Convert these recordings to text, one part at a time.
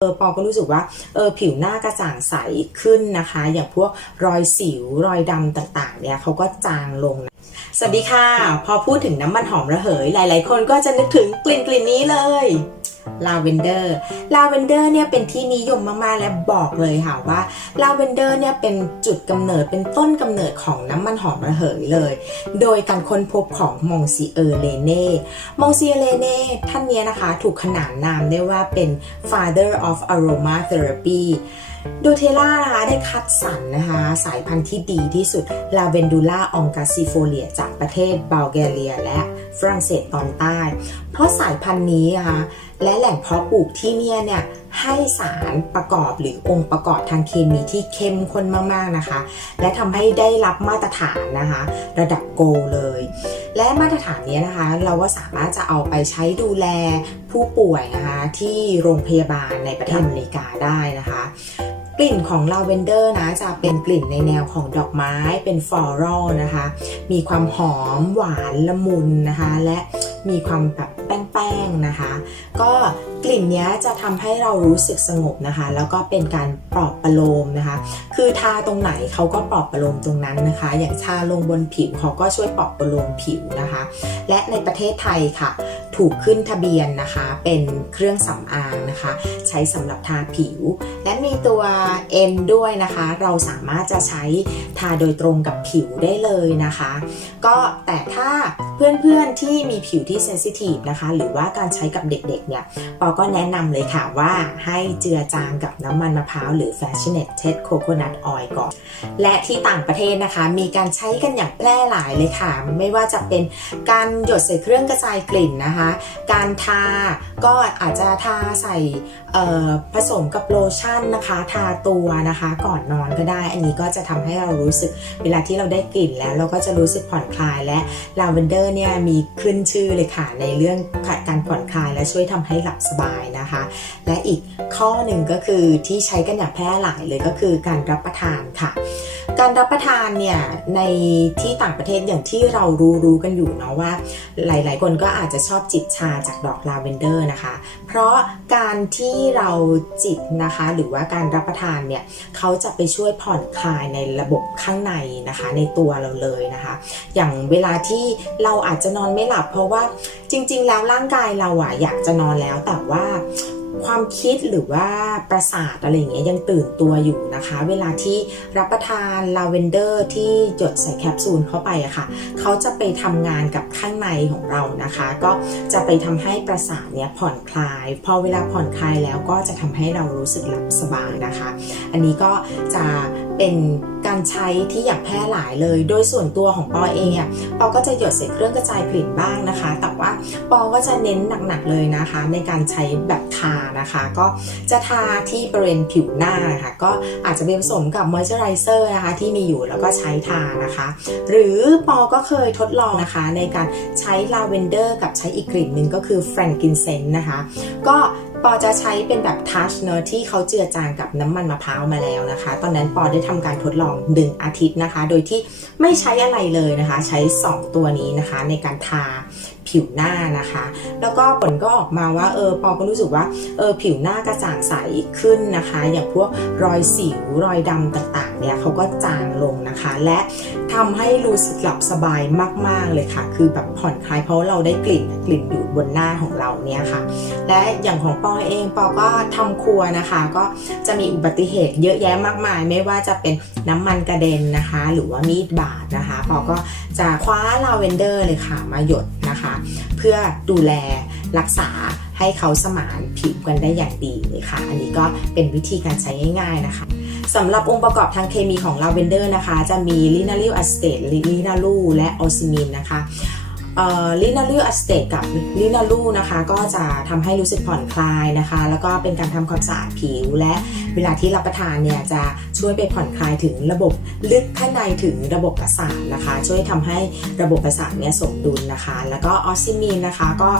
เออปอก็รู้สึกว่าเออผิวหน้ากระจ่างใสขึ้นนะคะ อย่างพวกรอยสิวรอยดำต่างๆ เนี่ยเขาก็จางลงนะสวัสดีค่ะ พอพูดถึงน้ำมันหอมระเหย หลายๆ คนก็จะนึกถึงกลิ่นกลิ่นนี้เลย ลาเวนเดอร์ ลาเวนเดอร์เนี่ยเป็นที่นิยมมากๆ และบอกเลยค่ะว่าลาเวนเดอร์เนี่ยเป็นจุดกำเนิดเป็นต้นกำเนิดของน้ำมันหอมระเหยเลย โดยการค้นพบของมองซีเออร์เลเน่มองเซียเลเน่ท่านนี้นะคะถูกขนานนามได้ว่าเป็น father of aroma therapy โดเทล่านะคะได้คัดสรรนะคะ สายพันธุ์ที่ดีที่สุดลาเวนดูล่าองกาซิโฟเลียจากประเทศบัลแกเรียและ ฝรั่งเศสตอนใต้ เพราะสายพันธุ์นี้นะคะและแหล่งเพาะปลูกที่เนี่ยเนี่ยให้สารประกอบหรือองค์ประกอบทางเคมีที่เข้มข้นมาก ๆ นะคะ และทำให้ได้รับมาตรฐานนะคะ ระดับโกเลย และมาตรฐานนี้นะคะ เราก็สามารถจะเอาไปใช้ดูแลผู้ป่วยนะคะที่โรงพยาบาลในประเทศอเมริกาได้นะคะ กลิ่นของลาเวนเดอร์นะจะเป็นกลิ่นในแนวของดอกไม้เป็นฟลอรัลนะคะ มีความหอมหวานละมุนนะคะ และมีความแบบแป้งๆนะคะ ก็กลิ่นนี้จะทำให้เรารู้สึกสงบนะคะ แล้วก็เป็นการปลอบประโลมนะคะ คือทาตรงไหนเขาก็ปลอบประโลมตรงนั้นนะคะ อย่างทาลงบนผิวเขาก็ช่วยปลอบประโลมผิวนะคะ และในประเทศไทยค่ะ ถูกขึ้นทะเบียนนะคะ เป็นเครื่องสำอางนะคะ ใช้สำหรับทาผิว และมีตัว M ด้วยนะคะ เราสามารถจะใช้ทาโดยตรงกับผิวได้เลยนะคะ ก็แต่ถ้าเพื่อนๆที่มีผิวที่เซนซิทีฟนะคะ หรือว่าการใช้กับเด็กๆเนี่ยปอก็แนะนำเลยค่ะว่าให้เจือจางกับน้ำมันมะพร้าวหรือ Fashionated Coconut Oil ก่อน และที่ต่างประเทศนะคะ มีการใช้กันอย่างแพร่หลายเลยค่ะ ไม่ว่าจะเป็นการหยดใส่เครื่องกระจายกลิ่นนะคะการทาก็อาจจะทาใส่ผสมกับโลชั่นนะคะ ทาตัวนะคะก่อนนอนก็ได้ อันนี้ก็จะทำให้เรารู้สึกเวลาที่เราได้กลิ่นแล้ว เราก็จะรู้สึกผ่อนคลายและลาเวนเดอร์เนี่ยมีขึ้นชื่อเลยค่ะในเรื่อง การผ่อนคลายและช่วยทำให้หลับสบายนะคะ และอีกข้อหนึ่งก็คือที่ใช้กันอย่างแพร่หลายเลยก็คือการรับประทานค่ะ การรับประทานเนี่ยในที่ต่างประเทศอย่างที่เรารู้รู้กันอยู่เนาะว่า หลาย ๆ คนก็อาจจะชอบจิบชาจากดอกลาเวนเดอร์นะคะ เพราะการที่เราจิบนะคะ หรือว่าการรับประทานเนี่ยเขาจะไปช่วยผ่อนคลายในระบบข้างในนะคะ ในตัวเราเลยนะคะ อย่างเวลาที่เราอาจจะนอนไม่หลับ เพราะว่าจริง ๆ แล้วร่างกายเราอะอยากจะนอนแล้วแต่ว่าความคิดหรือว่าประสาทอะไรอย่างเงี้ยยังตื่นตัวอยู่นะคะ เวลาที่รับประทานลาเวนเดอร์ที่หยดใส่แคปซูลเข้าไปอะค่ะเขาจะไปทำงานกับข้างในของเรานะคะ ก็จะไปทำให้ประสาทเนี้ยผ่อนคลาย พอเวลาผ่อนคลายแล้วก็จะทำให้เรารู้สึกหลับสบายนะคะ อันนี้ก็จะ เป็นการใช้ที่อย่างแพร่หลายเลย โดยส่วนตัวของปอเองอะปอก็จะหยดใส่เครื่องกระจายกลิ่นบ้างนะคะ แต่ว่าปอก็จะเน้นหนักๆเลยนะคะ ในการใช้แบบทานะคะ ก็จะทาที่บริเวณผิวหน้านะคะก็อาจจะผสมกับมอยเจอร์ไรเซอร์นะคะที่มีอยู่แล้วก็ใช้ทานะคะ หรือปอก็เคยทดลองนะคะ ในการใช้ลาเวนเดอร์กับใช้อีกกลิ่นหนึ่งก็คือแฟรงกินเซนนะคะ ก็ ปอจะใช้เป็นแบบทัชเนอะที่เขาเจือจางกับน้ำมันมะพร้าวมาแล้วนะคะ ตอนนั้นปอได้ทำการทดลองหนึ่งอาทิตย์นะคะ โดยที่ไม่ใช้อะไรเลยนะคะ ใช้ 2 ตัวนี้นะคะ ในการทาผิวหน้านะคะ แล้วก็ผลก็ออกมาว่าเออปอก็รู้สึกว่าเออผิวหน้ากระจ่างใสขึ้นนะคะ อย่างพวกรอยสิวรอยดำต่าง เนี่ยเขาก็จางลงนะคะ และทำให้รู้สึกหลับสบายมาก ๆเลยค่ะ คือแบบผ่อนคลายเพราะเราได้กลิ่นกลิ่นอยู่บนหน้าของเราเนี่ยค่ะ และอย่างของปอเองปอก็ทำครัวนะคะ ก็จะมีอุบัติเหตุเยอะแยะมากมาย ไม่ว่าจะเป็นน้ำมันกระเด็นนะคะ หรือว่ามีดบาดนะคะปอก็จะคว้าลาเวนเดอร์เลยค่ะมาหยดนะคะ เพื่อดูแลรักษา ให้เขาสมานผิวกันได้อย่างดีเลยค่ะ อันนี้ก็เป็นวิธีการใช้ง่ายๆนะคะสำหรับองค์ประกอบทางเคมีของลาเวนเดอร์นะคะ จะมีลินาลิลอะสเตตลินาลูและออซิมินนะคะลินาลูอะสเตตกับลินาลูนะคะ ก็จะทำให้รู้สึกผ่อนคลายนะคะ แล้วก็เป็นการทำความสะอาดผิวและ เวลาที่รับประทานเนี่ยจะช่วยไปผ่อนคลายถึงระบบลึกข้างในถึงระบบประสาทนะคะ ช่วยทำให้ระบบประสาทเนี่ยสมดุลนะคะ แล้วก็ออซิมีนนะคะก็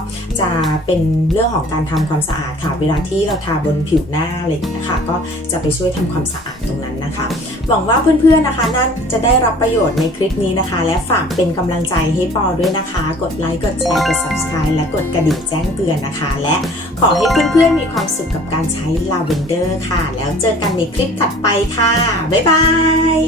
จะเป็นเรื่องของการทำความสะอาดค่ะ เวลาที่เราทาบนผิวหน้าอะไรอย่างเงี้ยค่ะก็จะไปช่วยทำความสะอาดตรงนั้นนะคะ หวังว่าเพื่อนๆนะคะน่าจะได้รับประโยชน์ในคลิปนี้นะคะ และฝากเป็นกำลังใจให้ปอด้วยนะคะ กดไลค์กดแชร์กด subscribe และกดกระดิ่งแจ้งเตือนนะคะ และขอให้เพื่อนๆมีความสุขกับการใช้ลาเวนเดอร์ค่ะแล้วเจอกันในคลิปถัดไปค่ะ บ๊ายบาย